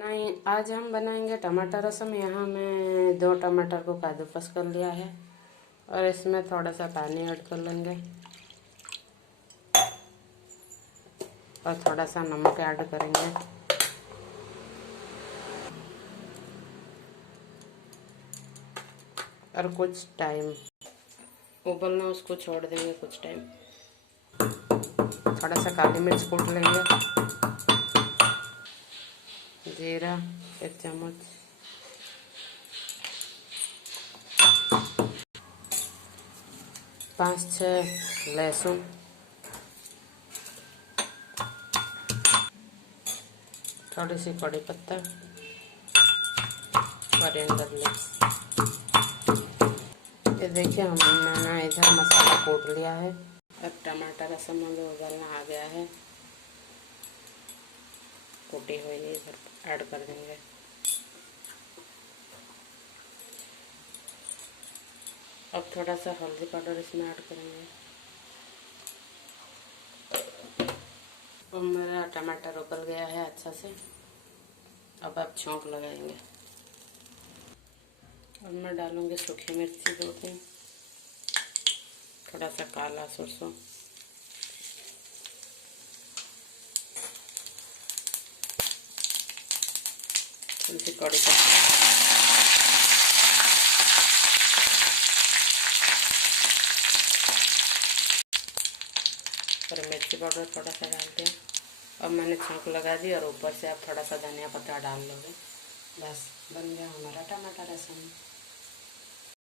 नहीं, आज हम बनाएंगे टमाटर रसम। यहाँ मैं 2 टमाटर को कद्दूकस कर लिया है और इसमें थोड़ा सा पानी ऐड कर लेंगे और थोड़ा सा नमक ऐड करेंगे और कुछ टाइम उबलना उसको छोड़ देंगे कुछ टाइम। थोड़ा सा काली मिर्च कूट लेंगे, जीरा 1 चम्मच, पाँच छः लहसुन, थोड़ी सी कड़ी पत्ता, कोरिएंडर लीव्स। ये देखिए हमने इधर मसाला कूट लिया है। अब टमाटर रसम उबलना आ गया है, कूटी हुई इधर ऐड कर देंगे। अब थोड़ा सा हल्दी पाउडर इसमें ऐड करेंगे। अब मेरा टमाटर उबल गया है अच्छा से। अब आप छौंक लगाएंगे। अब मैं डालूंगी सूखी मिर्ची 2-3, थोड़ा सा काला सरसों, थोड़ी सी कड़ी पत्ता और मिर्ची पाउडर थोड़ा सा डाल दिया। अब मैंने छौंक लगा दी और ऊपर से आप थोड़ा सा धनिया पत्ता डाल लोगे। बस बन गया हमारा टमाटर रसम।